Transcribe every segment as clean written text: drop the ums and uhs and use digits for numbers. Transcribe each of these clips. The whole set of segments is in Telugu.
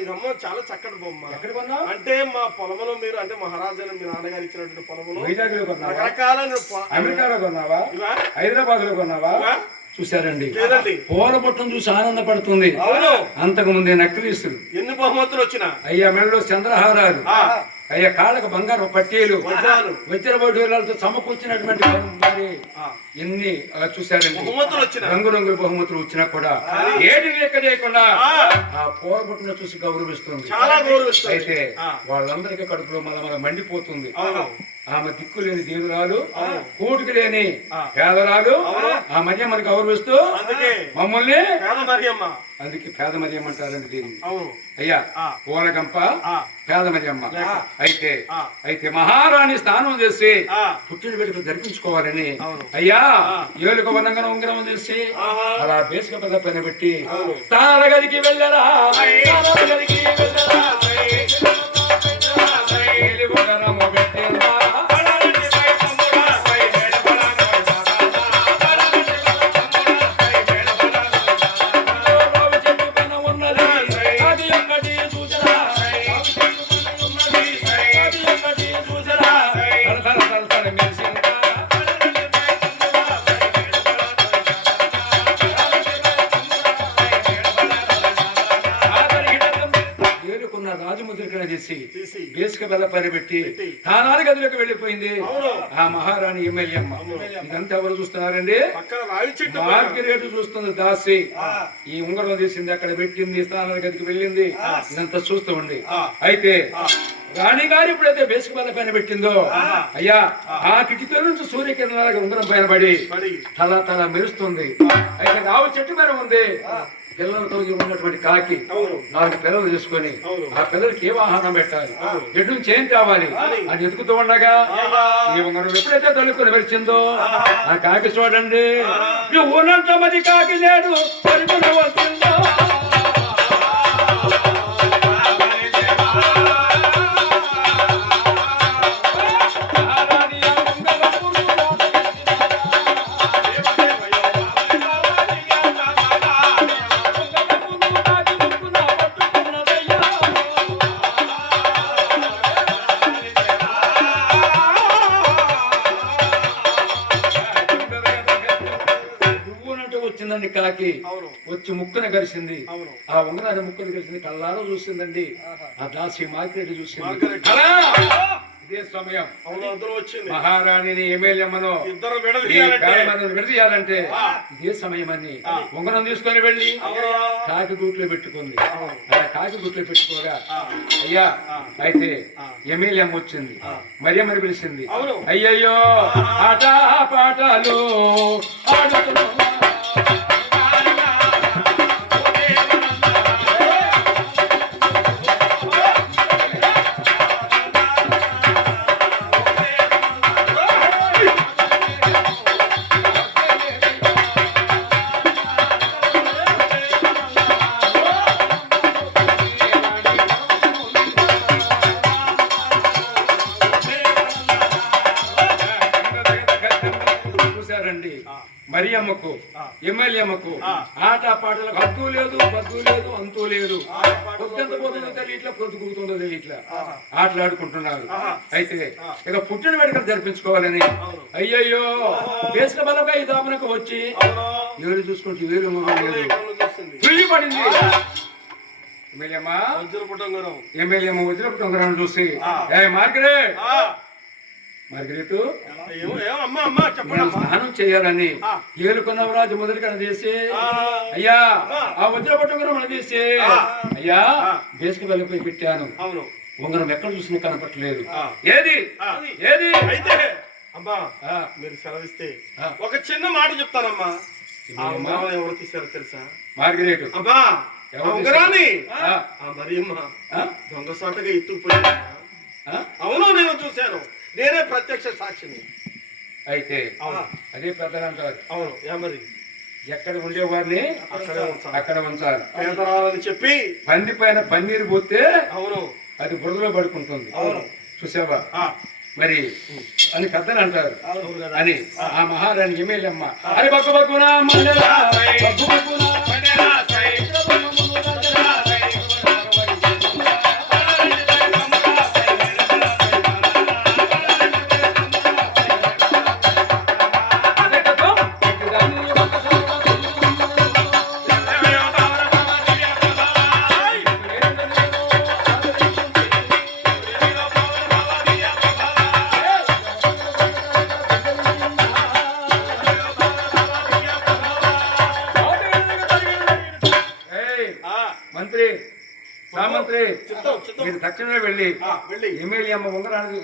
ఇదమ్మ చాలా చక్కటి బొమ్మ. అంటే మా పొలంలో మీరు అంటే మహారాజు మీ నాన్నగారు ఇచ్చినటువంటి పొలంలో రకరకాల అమెరికాలో కొన్నావా, హైదరాబాద్ లో కొన్నావా? చూసారండి, పూల బొట్టం చూసి ఆనందపడుతుంది. అంతకు ముందే నక్లీసులు ఎన్ని బహుమతులు వచ్చినా, అయ్యా మెడలో చంద్రహారాలు, అయ్యా కాళ్ళకు బంగారు పట్టీలు, వజ్రబోటీలతో సమకూర్చినటువంటి ఎన్ని చూసారండి. రంగురంగుల బహుమతులు వచ్చినా కూడా ఏది లెక్క చేయకుండా ఆ పూల బొట్టును చూసి గౌరవిస్తుంది. అయితే వాళ్ళందరికీ కడుపులో మన మండిపోతుంది. ఆమె దిక్కు లేని దేవురాలు, కూటుకు లేని పేదరాలు, ఆ మర్యం మనకు గౌరవిస్తూ మమ్మల్ని అందుకే పేద మరియమ్మ అంటారండి దీన్ని. అయ్యా పూలగంప పేద మరియమ్మ. అయితే మహారాణి స్నానం చేసి పుట్టిన వేడుకలు జరిపించుకోవాలని అయ్యా ఏలుక వనంగా ఉంగరం చేసి అలా బేసిక పెద్ద పైన పెట్టి స్నానాల గదికి వెళ్ళరా, బేసిక బెల్ల పరిపెట్టి తానాలు గదిలోకి వెళ్ళిపోయింది ఆ మహారాణి ఎమ్మెల్యే అమ్మ. ఇదంతా ఎవరు చూస్తున్నారండి? మార్కెట్ చూస్తుంది దాసి. ఈ ఉంగరం తీసింది, అక్కడ పెట్టింది, స్థానాల గదికి వెళ్ళింది, ఇదంతా చూస్తూ ఉంది. అయితే రాణి గారు ఎప్పుడైతే బేసిక బెల్ల పైన పెట్టిందో అయ్యా ఆ కిటికీ నుంచి సూర్యకిరణాలకు ఉంగరం పైన పడి తల తల మెరుస్తుంది. అయితే రావు చెట్టు మీద ఉంది. పిల్లలతో ఉన్నటువంటి కాకి 4 పిల్లలు తీసుకొని ఆ పిల్లలకి ఏం ఆహారం పెట్టాలి, ఎటు నుంచి ఏం కావాలి అని ఎదుగుతూ ఉండగా ఈ ఉంగరం ఎప్పుడైతే తల్లుకొని మెరిచిందో ఆ కాకి చూడండి, నువ్వు ఉన్నంత మంది కాకి లేడు వచ్చిందో. వచ్చిందండి కాకి, వచ్చి ముక్కున కలిసింది. ఆ ఉంగరాన్ని ముక్కుని కలిసింది, కళ్ళారో చూసిందండి. ఆ దాసి మార్కెట్ చూసింది. ఇదే సమయం మహారాణిని ఎమ్మెల్యేమ్మను విడదీయాలంటే ఇదే సమయం అని ఉంగరం తీసుకొని వెళ్ళి కాకి గూట్లో పెట్టుకుంది. ఆ కాకి గూట్లో పెట్టుకోగా అయ్యా అయితే ఎమ్మెల్యేమ్మ వచ్చింది, మరియమ్మని పిలిచింది. అయ్యయ్యో ఆట పాటలు ఆడుతున్నా మరియమ్మకు ఎమ్మెల్యేమ్మకు ఆట పాటలకు హద్దు లేదు, పద్దు లేదు, అంతూ లేదు. పొద్దుంత పోతుందో తెలియ ఇట్లా, పొద్దుకుంటుందో తెలియ ఇట్లా ఆటలాడుకుంటున్నారు. అయితే ఇక పుట్టిన వేడుకలు జరిపించుకోవాలని అయ్యయ్యో బేసిక బలగా ఈ దామనకు వచ్చి ఏరు చూసుకుంటే ఏరు లేదు పడింది. ఎమ్మెల్యేమ్మ వజ్రపు ఉంగరం చూసి మార్గరేట్ స్నానం చేయాలని ఏలుకున్న రాజు మొదటిగా చేసి అయ్యా ఆ వజ్రపట్టు ఉంగరం తీసి అయ్యా బేసికి వెళ్ళిపోయి పెట్టాను. ఉంగరం ఎక్కడ చూసినా కనపట్టలేదు. ఏది ఏది అయితే అమ్మా మీరు సెలవిస్తే ఒక చిన్న మాట చెప్తానమ్మా. ఎవరు తీశారో తెలుసా? మార్గరేట్ అమ్మా ఉంగరాన్ని మరియమ్మ దొంగసాటగా ఎత్తుకుపోయింది. అవును నేను చూశాను, నేనే ప్రత్యక్ష సాక్షిని. అయితే అదే పెద్దలు అంటారు. అవును మరి ఎక్కడ ఉండేవారిని అక్కడ ఉంచాలి. పేదరాలని చెప్పి పంది పైన పన్నీరు పోతే అవును అది బురదలో పడుకుంటుంది. అవును చూసావా? మరి అని పెద్దలు అంటారు అని ఆ మహారాణి ఎమ్మెల్యేమ్మ అరే బగ్గు బగ్గునా మండలాసై, బగ్గు బగ్గునా మండలాసై, మంత్రి సామంత్రి మీరు తక్షణమే వెళ్ళి ఎమ్మెల్యే అమ్మ ఉంగరాడు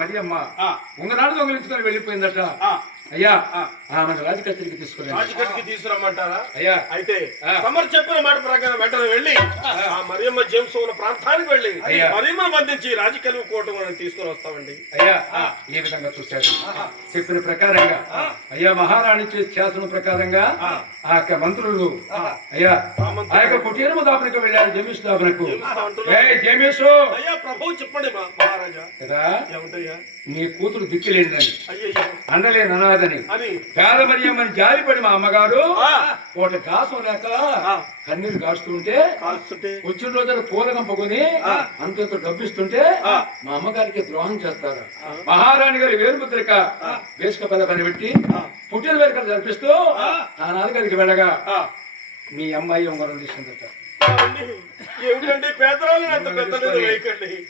మరి అమ్మ ఉంగరాడు దొంగలించుకొని వెళ్ళిపోయిందట. అయ్యా మన రాజకచ్చరికి తీసుకురమ్మంటారా? అయ్యా అయితే తమరు చెప్పిన మాట ప్రకారం వెంటనే వెళ్ళి ఆ మరియమ్మ జేమ్స్ ఉన్న ప్రాంతానికి వెళ్ళి మరియమ్మ బంధించి రాజకీయ కోటం తీసుకుని వస్తామండి. అయ్యా ఏ విధంగా చూశారు చెప్పిన ప్రకారంగా అయ్యా మహారాణి శాసనం ప్రకారంగా ఆ యొక్క మంత్రులు అయ్యా ఆ యొక్క కుటీరము దాపనకు వెళ్ళారు జమీసు దాపనకు. జమీసు అయ్యా ప్రభు చెప్పండి మహారాజా కదా ఏమంటయ్యా నీ కూతురు దిక్కులేనిదని అండలేని అనాదని పేద మరియమ్మని జారిపడి మా అమ్మగారు పూట కాసం లేక కన్నీరు కాస్తుంటే వచ్చిన రోజులు పూల కంపుకొని అంత డబ్బిస్తుంటే మా అమ్మగారికి ద్రోహం చేస్తారు. మహారాణి గారి వేరుముద్రిక వేసుక పని పెట్టి పుట్టిన వేరుకలు జరిపిస్తూ ఆ నాన్నగారికి వెళ్ళగా మీ అమ్మాయి ఉంగరం తీసుకుందట.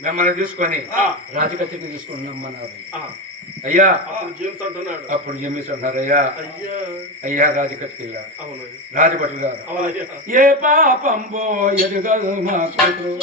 మిమ్మల్ని తీసుకొని రాజకచ్చకి తీసుకుని నమ్మన్నారు. అయ్యా అప్పుడు జమీస్ అంటున్నారు అయ్యా అయ్యా రాజకచ్చకి వెళ్ళారు రాజభటులు గారు ఏ పాపంబో ఎదుగదు మా కూతురు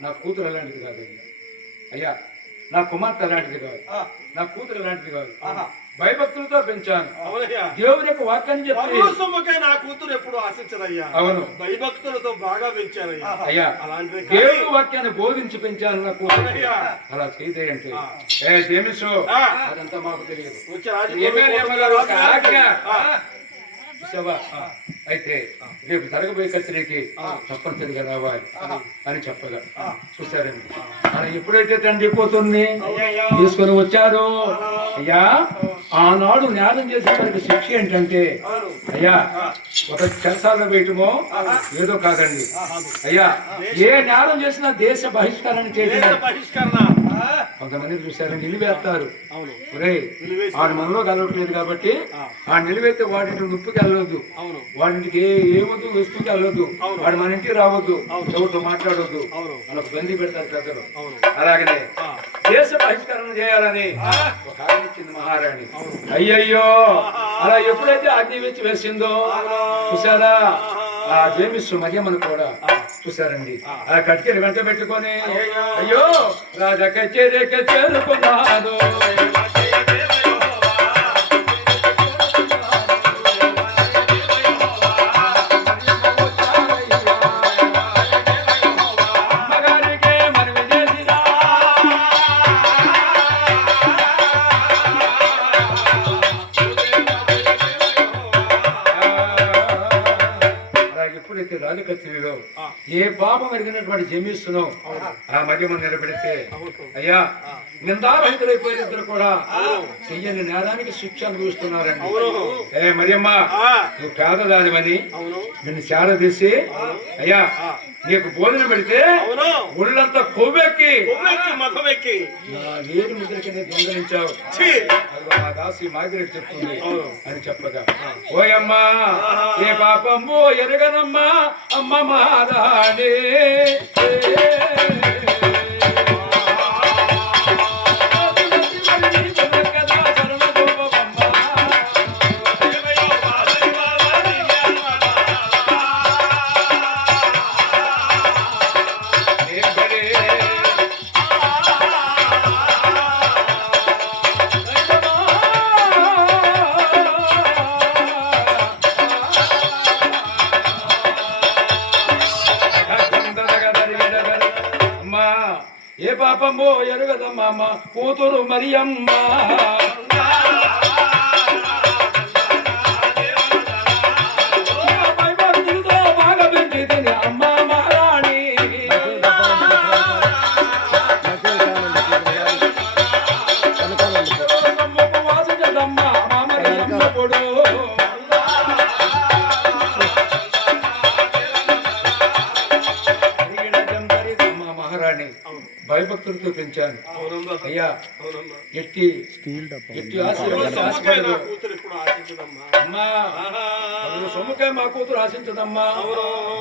నా కూతురు అలాంటిది కాదు అయ్యా నా కుమార్తె అలాంటిది కాదు నా కూతురు అలాంటిది కాదు భయభక్తులతో పెంచాను దేవుని యొక్క వాక్యాన్ని చెప్పి నా కూతురు ఎప్పుడు ఆశించదయ్యా అవును భయభక్తులతో బాగా పెంచానయ్యా అయ్యా దేవుని వాక్యాన్ని బోధించి పెంచాను నా కూతురు అలా చేయదే అంటే జేమిసు అదంతా మాకు తెలియదు ఆజ్ఞ అయితే రేపు జరగబోయే కత్తిరికి తప్పనిసరిగా రావాలి అని చెప్పగా చూశారండి. అలా ఎప్పుడైతే తండ్రి కూతుర్ని తీసుకొని వచ్చారో అయ్యా ఆనాడు న్యాయం చేసే వారికి శిక్ష ఏంటంటే అయ్యా ఒక చెరసాలలో వేయటమో ఏదో కాదండి అయ్యా ఏ న్యాయం చేసినా దేశ బహిష్కరణ చేయడం. కొంతమంది చూశారు నిలివేస్తారు వాడి మనలో కలవట్లేదు కాబట్టి ఆ నిలివేస్తే వాడింటి నొప్పికి వెళ్ళవద్దు వాడింటికి ఏ వద్దు వస్తువుకి వెళ్ళవద్దు వాడు మన ఇంటికి రావద్దు ఎవరితో మాట్లాడవద్దు వాళ్ళకు బందీ పెడతారు పెద్దలు. అలాగనే దేశ బహిష్కరణ చేయాలని ఒక ఆజ్ఞ ఇచ్చింది మహారాణి. అయ్యయ్యో అలా ఎప్పుడైతే ఆజ్ఞ వేసి వేసిందో చూసారా ఆ జేమిస్ మరియమ్మను కూడా చూసారండి ఆ కట్టిని వెంట పెట్టుకొని అయ్యో రాజా కచేరీకి చేరుకున్నాడు. రాజకచ్చరిలో ఏ పాపం ఎరిగినటువంటి జమీసును ఆ మధ్యమ నిలబెడితే అయ్యా నిందారహితులైపోయిన ఇద్దరు కూడా చెయ్యని నేరానికి శిక్ష అనుభవిస్తున్నారండి. ఏ మరియమ్మ నువ్వు పేదదానివని నిన్ను చేర తీసి అయ్యా నీకు భోజనం పెడితే ఒళ్ళంతా కొవ్వెక్కి ఏడు ముద్రకి దొంగలించావు నా దాసి మాగిరెడ్డి చెప్తుంది అని చెప్పగా ఓయమ్మా ఏ పాపమ్మో ఎరగనమ్మా అమ్మ మాదానే పాపంబో ఎరుగదమ్మా మా కూతురు మరియమ్మ భయభక్తులతో బాగా పెంచి తిని అమ్మ మహారాణి వాసించదమ్మ మా మరియమ్మ పొడు మహారాణి భయభక్తులతో పెంచాను అవునమ్మా అయ్యా అవునమ్మా ఎట్టి ఆశీర్వాదాలు నా కూతురు ఇప్పుడు ఆశించదమ్మా అమ్మా సొమ్ముకే మా కూతురు ఆశించదమ్మా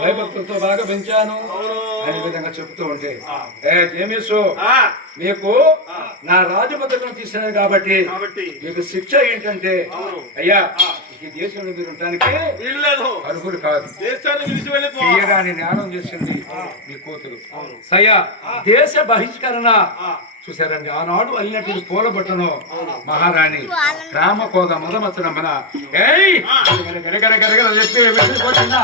భయభక్తులతో బాగా పెంచాను అనే విధంగా చెప్తూ ఉంటే జేమిసు మీకు నా రాజభద్రతను తీసినది కాబట్టి మీకు శిక్ష ఏంటంటే అయ్యా ఈ దేశంలో మీరు ఉండటానికి వీల్లేదు అర్హులు కాదు దేశాన్ని విడిచి వెళ్ళిపో తీయరాని జ్ఞానం చేసింది మీ కూతురు సయ్యా దేశ బహిష్కరణ చూసారండి ఆనాడు అల్లినటువంటి పూల బట్టను మహారాణి రామకోద మొదమచ్చడమ్మన ఏయ్ గరగర గరగర చెప్పి వెళ్ళిపోతున్నా